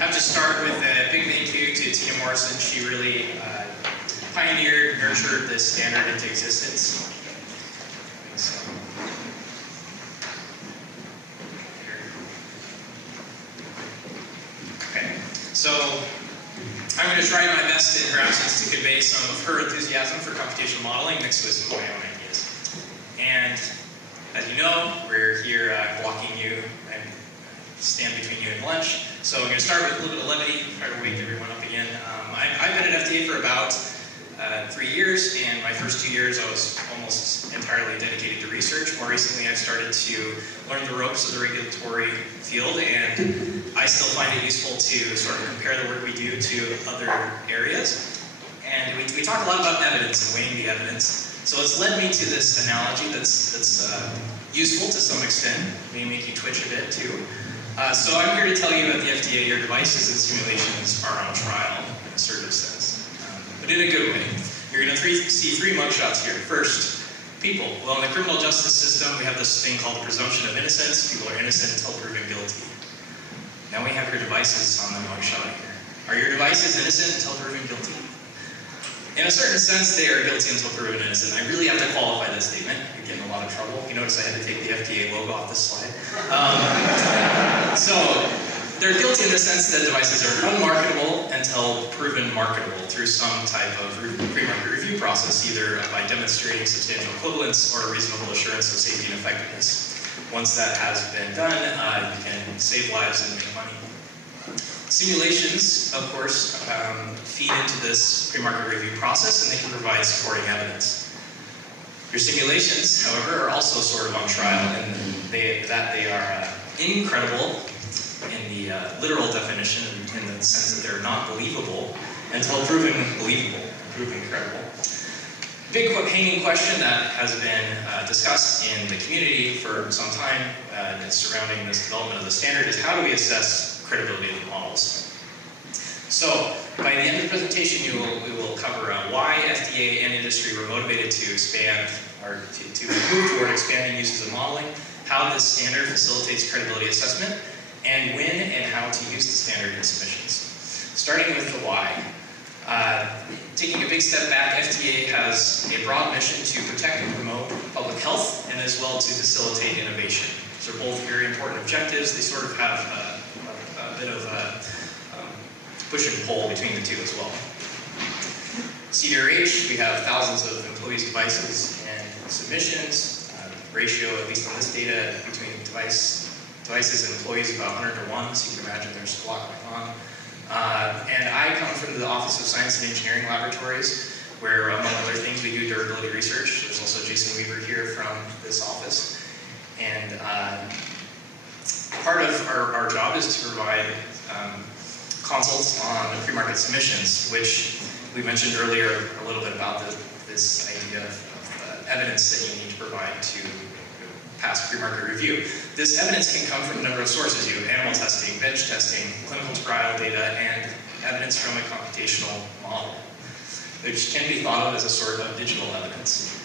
have to start with a big thank you to Tina Morrison. She really pioneered, nurtured this standard into existence. Okay, so I'm going to try my best in her absence to convey some of her enthusiasm for computational modeling mixed with some of my own ideas. And as you know, we're here blocking you and stand between you and lunch. So I'm going to start with a little bit of levity, try to wake everyone up again. I've been at FDA for about 3 years, and my first 2 years I was almost entirely dedicated to research. More recently I started to learn the ropes of the regulatory field, and I still find it useful to sort of compare the work we do to other areas. And we talk a lot about evidence and weighing the evidence. So it's led me to this analogy that's useful to some extent, may make you twitch a bit too. So I'm here to tell you at the FDA your devices and simulations are on trial in a certain sense, but in a good way. You're going to see three mugshots here. First, people. Well, in the criminal justice system, we have this thing called the presumption of innocence. People are innocent until proven guilty. Now we have your devices on the mugshot here. Are your devices innocent until proven guilty? In a certain sense, they are guilty until proven innocent. I really have to qualify this statement. I get in a lot of trouble. You notice I had to take the FDA logo off this slide. So they're guilty in the sense that devices are unmarketable until proven marketable through some type of pre-market review process, either by demonstrating substantial equivalence or a reasonable assurance of safety and effectiveness. Once that has been done, you can save lives and make money. Simulations, of course, feed into this pre-market review process, and they can provide supporting evidence. Your simulations, however, are also sort of on trial in that they are incredible in the literal definition, in the sense that they're not believable until proven believable, proven credible. Big hanging question that has been discussed in the community for some time surrounding this development of the standard is how do we assess credibility of the models. So, by the end of the presentation, we will cover why FDA and industry were motivated to expand, or to move toward expanding uses of modeling, how this standard facilitates credibility assessment, and when and how to use the standard in submissions. Starting with the why. Taking a big step back, FDA has a broad mission to protect and promote public health, and as well to facilitate innovation. These are both very important objectives. They sort of have a bit of a push and pull between the two as well. CDRH, we have thousands of employees' devices and submissions. Ratio, at least on this data, between devices and employees is about 100 to 1, so you can imagine there's a lot going on. And I come from the Office of Science and Engineering Laboratories, where, among other things, we do durability research. There's also Jason Weaver here from this office. And part of our job is to provide consults on pre-market submissions, which we mentioned earlier a little bit about this idea of evidence that you need to provide to pass pre-market review. This evidence can come from a number of sources. You have animal testing, bench testing, clinical trial data, and evidence from a computational model, which can be thought of as a sort of digital evidence.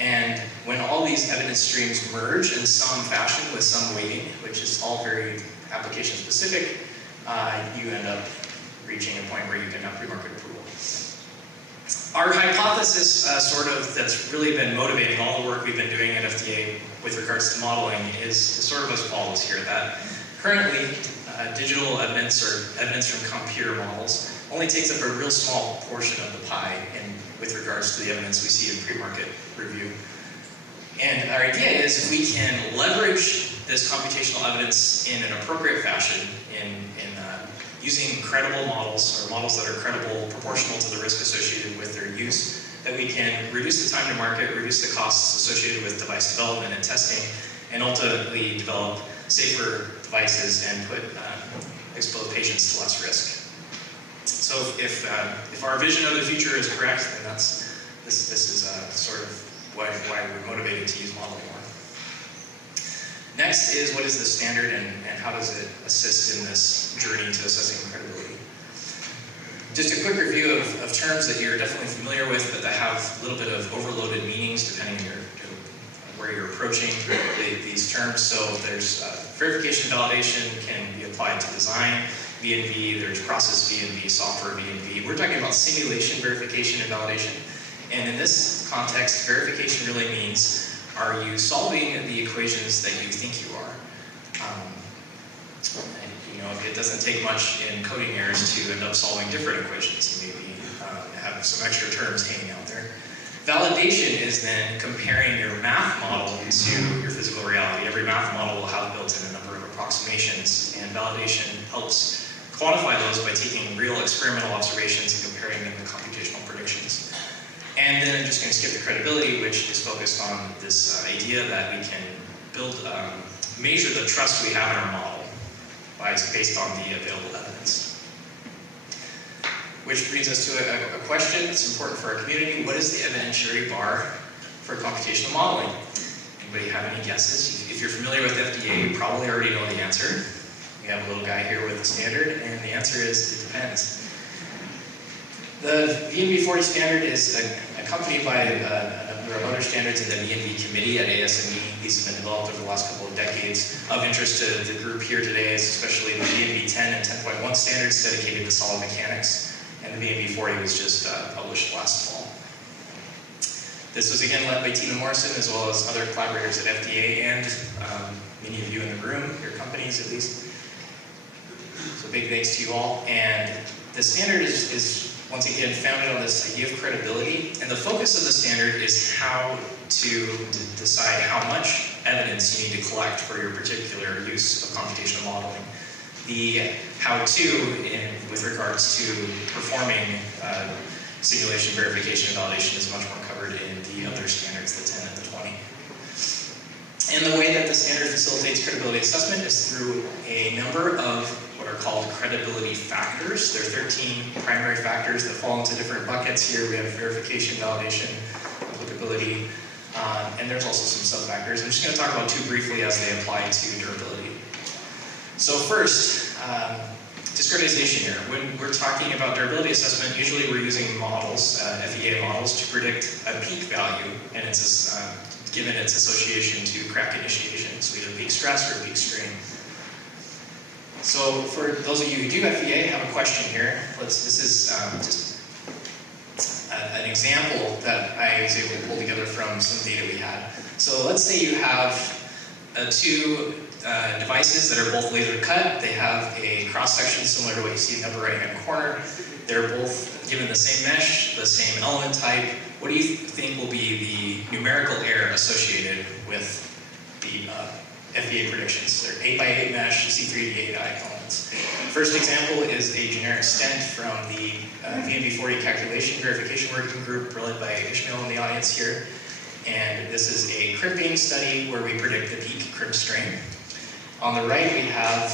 And when all these evidence streams merge in some fashion with some weighting, which is all very application specific, you end up reaching a point where you can have pre-market approval. Our hypothesis that's really been motivating all the work we've been doing at FDA with regards to modeling is sort of as follows here, that currently digital evidence or evidence from computer models only takes up a real small portion of the pie with regards to the evidence we see in pre-market review. And our idea is if we can leverage this computational evidence in an appropriate fashion in using credible models, or models that are credible, proportional to the risk associated with their use, that we can reduce the time to market, reduce the costs associated with device development and testing, and ultimately develop safer devices and expose patients to less risk. So if our vision of the future is correct, then this is sort of why we're motivated to use modeling more. Next is, what is the standard and how does it assist in this journey to assessing credibility? Just a quick review of terms that you're definitely familiar with, but that have a little bit of overloaded meanings depending on where you're approaching these terms. So there's verification validation can be applied to design. V&V, there's process V&V, software V&V. We're talking about simulation, verification, and validation. And in this context, verification really means, are you solving the equations that you think you are? And, you know, it doesn't take much in coding errors to end up solving different equations. You maybe have some extra terms hanging out there. Validation is then comparing your math model to your physical reality. Every math model will have built in a number of approximations, and validation helps quantify those by taking real experimental observations and comparing them to computational predictions. And then I'm just going to skip the credibility, which is focused on this idea that we can build, measure the trust we have in our model based on the available evidence. Which brings us to a question that's important for our community. What is the evidentiary bar for computational modeling? Anybody have any guesses? If you're familiar with FDA, you probably already know the answer. We have a little guy here with the standard, and the answer is, it depends. The V&V 40 standard is accompanied by a number of other standards in the V&V committee at ASME. These have been developed over the last couple of decades. Of interest to the group here today is especially the V&V 10 and 10.1 standards dedicated to solid mechanics. And the V&V 40 was just published last fall. This was again led by Tina Morrison, as well as other collaborators at FDA and many of you in the room, your companies at least. So big thanks to you all. And the standard is once again founded on this idea of credibility. And the focus of the standard is how to decide how much evidence you need to collect for your particular use of computational modeling. The how-to with regards to performing simulation, verification, and validation is much more covered in the other standards, the 10 and the 20. And the way that the standard facilitates credibility assessment is through a number of what are called credibility factors. There are 13 primary factors that fall into different buckets here. We have verification, validation, applicability, and there's also some sub-factors. I'm just going to talk about two briefly as they apply to durability. So first, discretization here. When we're talking about durability assessment, usually we're using models, FEA models, to predict a peak value, and it's given its association to crack initiation, so either peak stress or peak strain. So for those of you who do FEA, I have a question here. This is just an example that I was able to pull together from some data we had. So let's say you have two devices that are both laser cut. They have a cross-section similar to what you see in the upper right-hand corner. They're both given the same mesh, the same element type. What do you think will be the numerical error associated with the FEA predictions? They're 8x8 mesh, C3D8I elements. First example is a generic stent from the V&V 40 calculation verification working group led by Ishmael in the audience here. And this is a crimping study where we predict the peak crimp strain. On the right, we have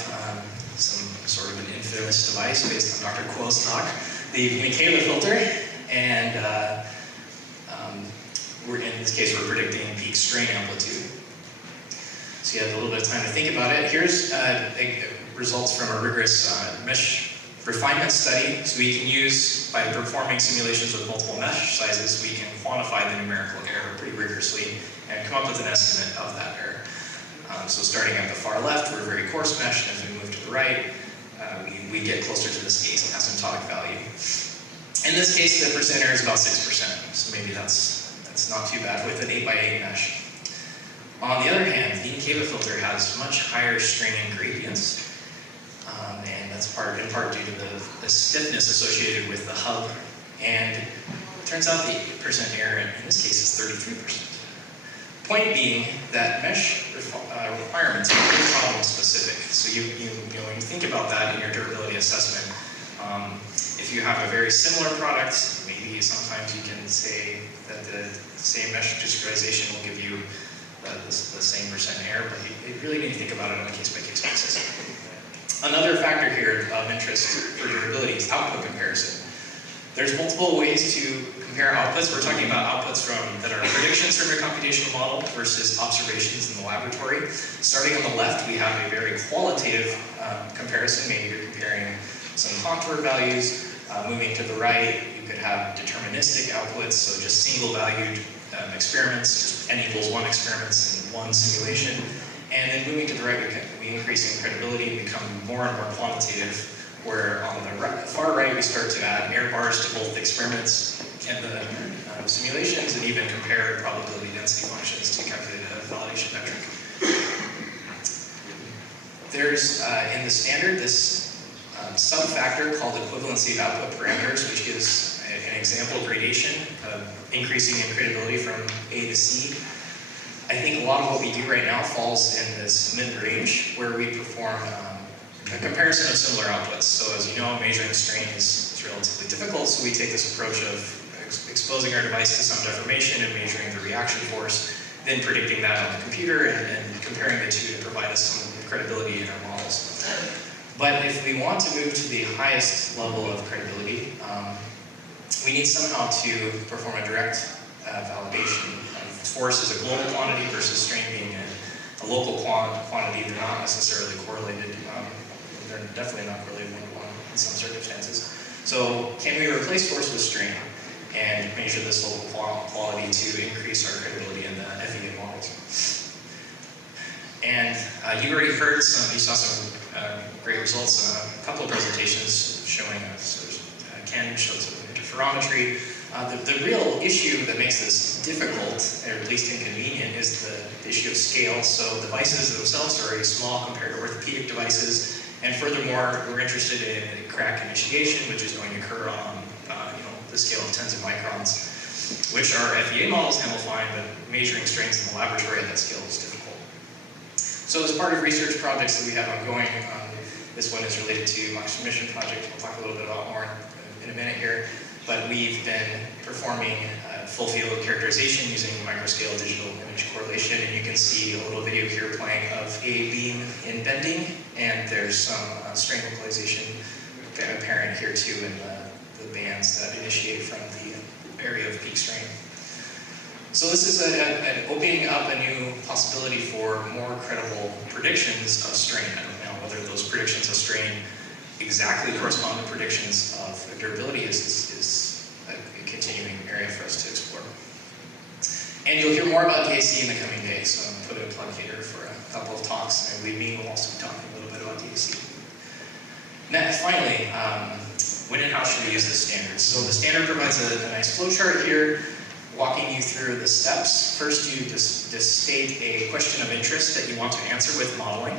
some sort of an infamous device based on Dr. Kuo's talk, the Mikela filter, and in this case, we're predicting peak strain amplitude. So you have a little bit of time to think about it. Here's results from a rigorous mesh refinement study. So we can use, by performing simulations with multiple mesh sizes, we can quantify the numerical error pretty rigorously and come up with an estimate of that error. So starting at the far left, we're very coarse mesh, and as we move to the right, we get closer to this asymptotic value. In this case, the percent error is about 6%, so maybe that's not too bad with an 8x8 mesh. On the other hand, the Mikela filter has much higher straining gradients, and that's in part due to the stiffness associated with the hub. And it turns out the percent error in this case is 33%. Point being that mesh requirements are very problem specific. So you know, when you think about that in your durability assessment, if you have a very similar product, maybe sometimes you can say that the same mesh discretization will give you the same percent error, but you really need to think about it on a case-by-case basis. Another factor here of interest for durability is output comparison. There's multiple ways to compare outputs. We're talking about outputs that are predictions from your computational model versus observations in the laboratory. Starting on the left, we have a very qualitative comparison. Maybe you're comparing some contour values. Moving to the right, you could have deterministic outputs, so just single-valued experiments, just n=1 experiments in one simulation. And then moving to the right, we increase in credibility and become more and more quantitative where on the far right we start to add error bars to both the experiments and the simulations, and even compare probability density functions to calculate a validation metric. There's, in the standard, this sub-factor called equivalency of output parameters, which gives an example gradation of increasing in credibility from A to C. I think a lot of what we do right now falls in this mid-range, where we perform a comparison of similar outputs. So as you know, measuring strain is relatively difficult, so we take this approach of exposing our device to some deformation and measuring the reaction force, then predicting that on the computer and comparing the two to provide us some credibility in our models. But if we want to move to the highest level of credibility, we need somehow to perform a direct validation. Force is a global quantity versus strain being a local quantity. They're not necessarily correlated. They're definitely not correlated one-to-one in some circumstances. So can we replace force with strain and measure this local quality to increase our credibility in the FEA models? And you already heard you saw some great results in a couple of presentations showing Ken showed some interferometry. The real issue that makes this difficult, or at least inconvenient, is the issue of scale. So devices themselves are very small compared to orthopedic devices, and furthermore, we're interested in crack initiation, which is going to occur on the scale of tens of microns, which our FEA models handle fine, but measuring strains in the laboratory at that scale is difficult. So as part of research projects that we have ongoing, this one is related to my submission project. We'll talk a little bit about more in a minute here. But we've been performing full field characterization using microscale digital image correlation, and you can see a little video here playing of a beam in bending, and there's some strain localization apparent here too in the bands that initiate from the area of peak strain. So this is an opening up a new possibility for more credible predictions of strain. I don't know whether those predictions of strain exactly correspond to predictions of durability is a continuing area for us to explore. And you'll hear more about DAC in the coming days, so I'm going to put a plug here for a couple of talks, and I believe me will also be talking a little bit about DAC. Next, finally, when and how should we use the standards? So the standard provides a nice flowchart here, walking you through the steps. First, you just state a question of interest that you want to answer with modeling.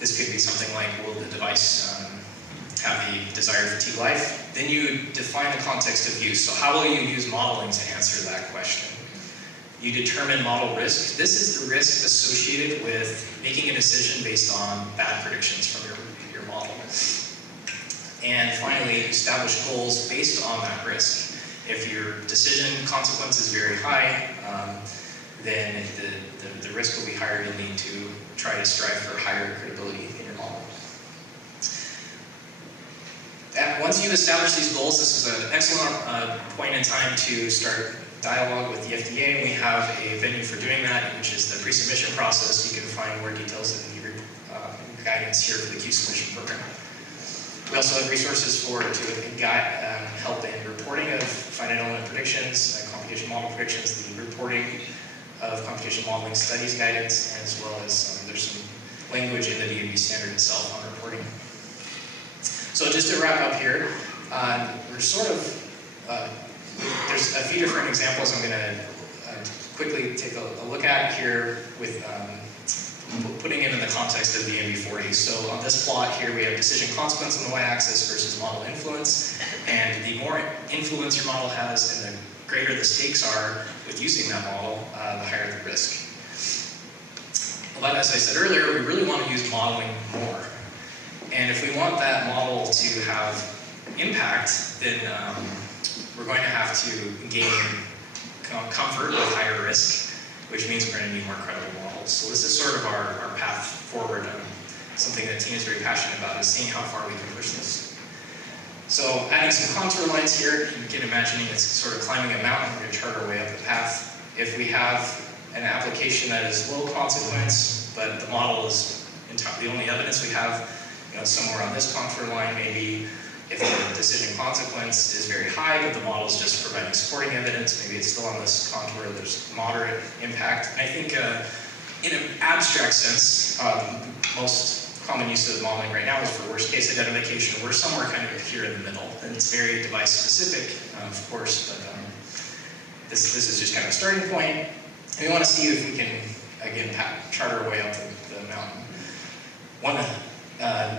This could be something like, will the device have the desired fatigue life? Then you define the context of use. So how will you use modeling to answer that question? You determine model risk. This is the risk associated with making a decision based on bad predictions from your model. And finally, establish goals based on that risk. If your decision consequence is very high, then the risk will be higher. You'll need to try to strive for higher credibility in your model. Once you've established these goals, this is an excellent point in time to start dialogue with the FDA, and we have a venue for doing that, which is the pre-submission process. You can find more details in the guidance here for the Q-submission program. We also have resources to help in reporting of finite element predictions, computational model predictions, the reporting of computational modeling studies guidance, as well as there's some language in the DMB standard itself on reporting. So just to wrap up here, we're sort of, there's a few different examples I'm going to quickly take a look at here with putting it in the context of the MB40. So on this plot here, we have decision consequence on the y-axis versus model influence. And the more influence your model has and the greater the stakes are with using that model, the higher the risk. But as I said earlier, we really want to use modeling more. And if we want that model to have impact, then we're going to have to gain comfort with higher risk, which means we're going to need more credible models. So this is sort of our path forward. Something that Tina is very passionate about is seeing how far we can push this. So adding some contour lines here, you can imagine it's sort of climbing a mountain. We're going to chart our way up the path. If we have an application that is low consequence, but the model is the only evidence we have, somewhere on this contour line, maybe if the decision consequence is very high, but the model is just providing supporting evidence, maybe it's still on this contour, there's moderate impact. And I think in an abstract sense, most common use of modeling right now is for worst case identification. We're somewhere kind of here in the middle, and it's very device specific, of course, but this is just kind of a starting point. And we want to see if we can, again, chart our way up the mountain. One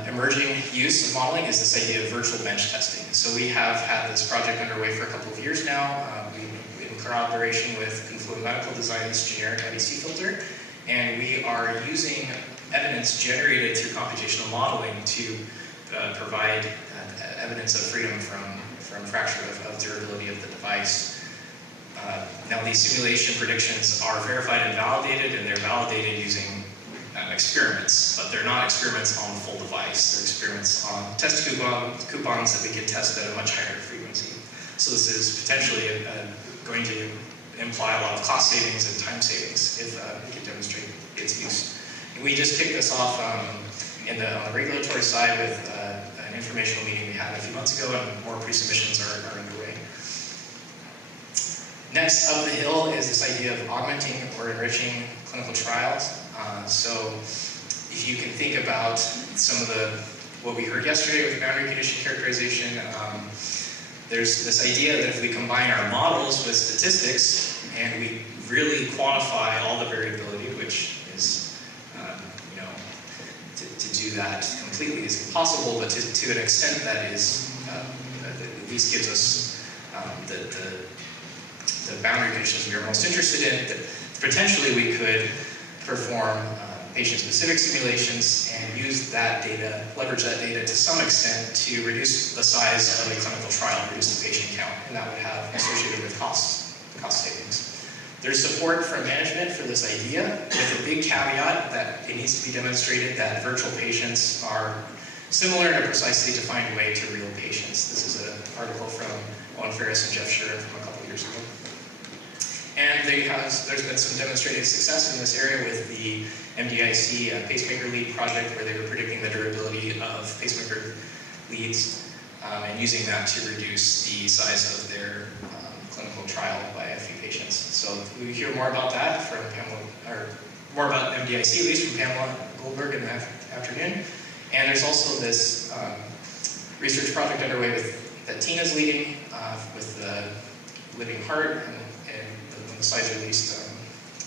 emerging use of modeling is this idea of virtual bench testing. So we have had this project underway for a couple of years now. In collaboration with Confluent Medical Design, this generic IBC filter, and we are using evidence generated through computational modeling to provide evidence of freedom from fracture of durability of the device. Now these simulation predictions are verified and validated, and they're validated using experiments, but they're not experiments on the full device. They're experiments on test coupons that we can test at a much higher frequency. So this is potentially going to imply a lot of cost savings and time savings if we can demonstrate its use. And we just kicked this off on the regulatory side with an informational meeting we had a few months ago, and more pre-submissions are underway. Next up the hill is this idea of augmenting or enriching clinical trials. So if you can think about some of what we heard yesterday with boundary condition characterization, there's this idea that if we combine our models with statistics and we really quantify all the variability, which is, to do that completely is impossible, but to an extent that is, at least gives us the boundary conditions we are most interested in, that potentially we could perform patient-specific simulations and use that data, leverage that data to some extent to reduce the size of a clinical trial, reduce the patient count, and that would have associated with cost savings. There's support from management for this idea, with a big caveat that it needs to be demonstrated that virtual patients are similar in a precisely defined way to real patients. This is an article from Owen Ferris and Jeff Schurer from a couple years ago. And there's been some demonstrated success in this area with the MDIC pacemaker lead project, where they were predicting the durability of pacemaker leads and using that to reduce the size of their clinical trial by a few patients. So we hear more about that from Pamela, or more about MDIC at least from Pamela Goldberg in the afternoon. And there's also this research project underway that Tina's leading with the Living Heart, and when the slides are released,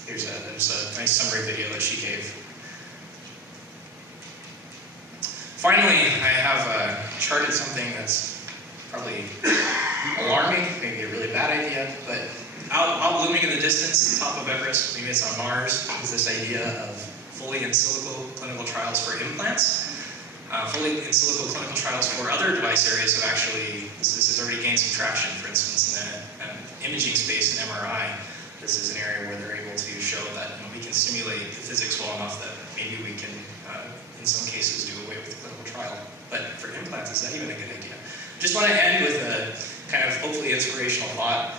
there's a nice summary video that she gave. Finally, I have charted something that's probably alarming, maybe a really bad idea, but out looming in the distance at the top of Everest, maybe it's on Mars, is this idea of fully in silico clinical trials for implants. Fully in silico clinical trials for other device areas have actually, this has already gained some traction. For instance, in the imaging space in MRI, this is an area where they're able to show that we can simulate the physics well enough that maybe we can, in some cases, do away with the clinical trial. But for implants, is that even a good idea? Just want to end with a kind of hopefully inspirational thought.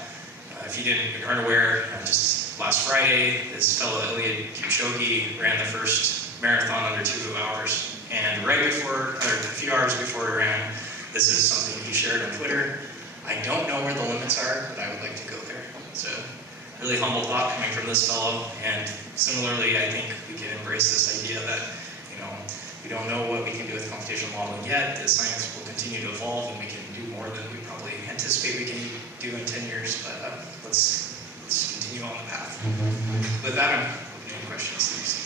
If you aren't aware, just last Friday, this fellow Eliud Kipchoge ran the first marathon under 2 hours. And right before, or a few hours before he ran, this is something he shared on Twitter. I don't know where the limits are, but I would like to go there. It's a really humble thought coming from this fellow. And similarly, I think we can embrace this idea that, we don't know what we can do with computational modeling yet. The science will continue to evolve, and we can do more than we probably anticipate we can do in 10 years. But let's continue on the path. With that, I'm opening any questions. Thanks.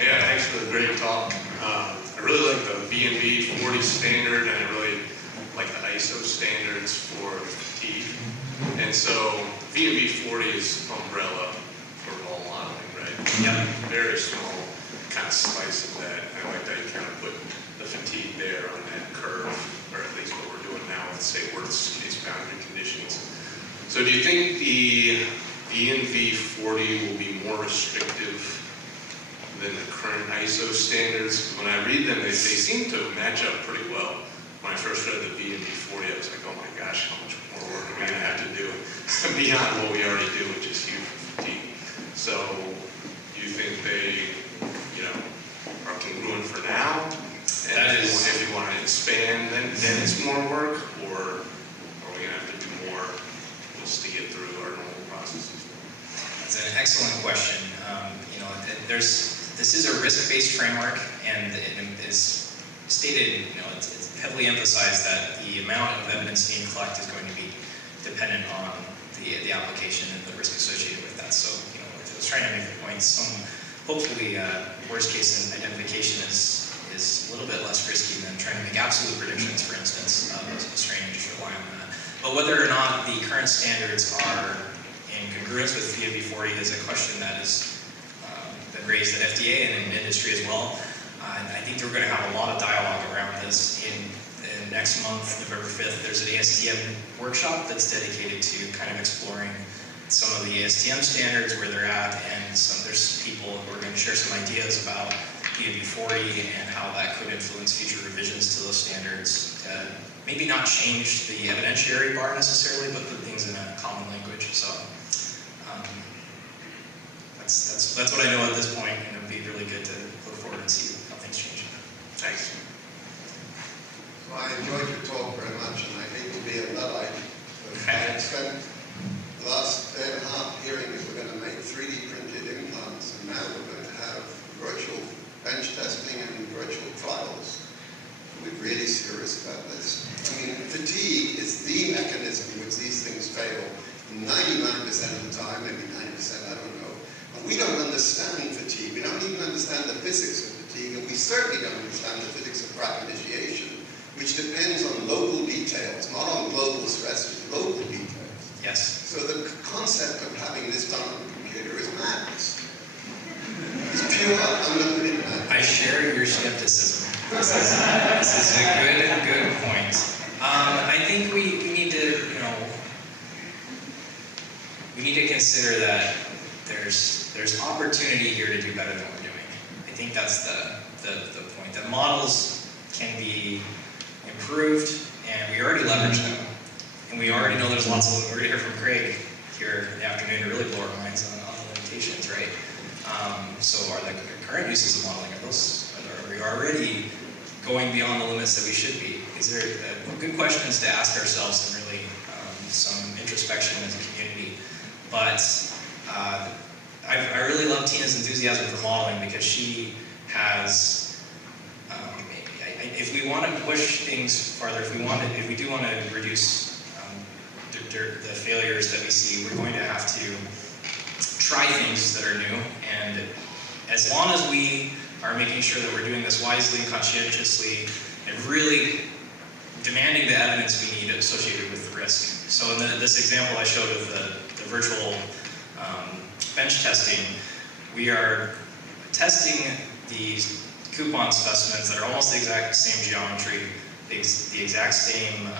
Yeah, thanks for the great talk. I really like the V&V 40 standard, and I really like the ISO standards for fatigue. And so V&V 40 is umbrella for all modeling, right? Yeah. Very small kind of slice of that. I like that you kind of put the fatigue there on that curve, or at least what we're doing now with, say, worst case boundary conditions. So do you think the V&V 40 will be more restrictive than the current ISO standards? When I read them, they seem to match up pretty well. When I first read the V&V 40, I was like, oh my gosh, how much more work are we going to have to do beyond what we already do, which is huge fatigue. So do you think they, are congruent for now? And if you want to expand, then then it's more work, or are we going to have to do more just to get through our normal processes? That's an excellent question. This is a risk-based framework, and it is stated, it's heavily emphasized that the amount of evidence being collected is going to be dependent on the application and the risk associated with that. So, I was trying to make the point, hopefully, worst case identification is a little bit less risky than trying to make absolute predictions, for instance, of a strain and just rely on that. But whether or not the current standards are in congruence with Ph.D. is a question that has been raised at FDA and in industry as well. I think we're going to have a lot of dialogue around this in next month, November 5th. There's an ASTM workshop that's dedicated to kind of exploring some of the ASTM standards, where they're at, and there's people who are going to share some ideas about Ph.D. and how that could influence future revisions to those standards. Maybe not change the evidentiary bar necessarily, but put things in a common language. So that's what I know at this point, and it'll be really good to look forward and see how things change. Thanks. Well, I enjoyed your talk very much, and I hate to be a Luddite, but I spent the last day and a half hearing that we're going to make 3D printed implants, and now we're going to have virtual bench testing and virtual trials. We're really serious about this. I mean, fatigue is the mechanism in which these things fail 99% of the time, maybe 90%, I don't know. And we don't understand fatigue. We don't even understand the physics of fatigue, and we certainly don't understand the physics of crack initiation, which depends on local details, not on global stresses, local details. Yes. So the concept of having this done on a computer is madness. It's pure, unlimited madness. I share your skepticism. This is a good point. I think we need to, we need to consider that there's opportunity here to do better than we're doing. I think that's the point. That models can be improved, and we already leverage them. And we already know there's lots of, we're going to hear from Craig here in the afternoon to really blow our minds on the limitations, right? So are the current uses of modeling, are we already going beyond the limits that we should be? Is there a good question is to ask ourselves, and really some introspection as a community. But I really love Tina's enthusiasm for modeling, because she has, if we want to push things farther, if we do want to reduce the failures that we see, we're going to have to try things that are new. And as long as we are making sure that we're doing this wisely and conscientiously, and really demanding the evidence we need associated with the risk. So in this example I showed of the virtual bench testing, we are testing these coupon specimens that are almost the exact same geometry, the exact same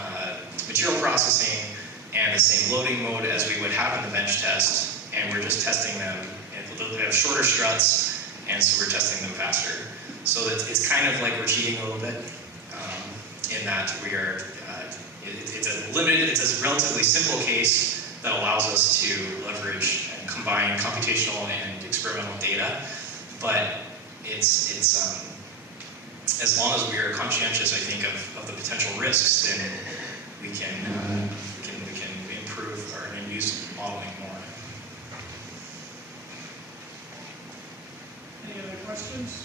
material processing, and the same loading mode as we would have in the bench test, and we're just testing them. They have shorter struts, and so we're testing them faster. So it's kind of like we're cheating a little bit, in that we are, it's a relatively simple case that allows us to leverage and combine computational and experimental data, but it's as long as we are conscientious, I think, of the potential risks, then we can improve and use modeling more. Any other questions?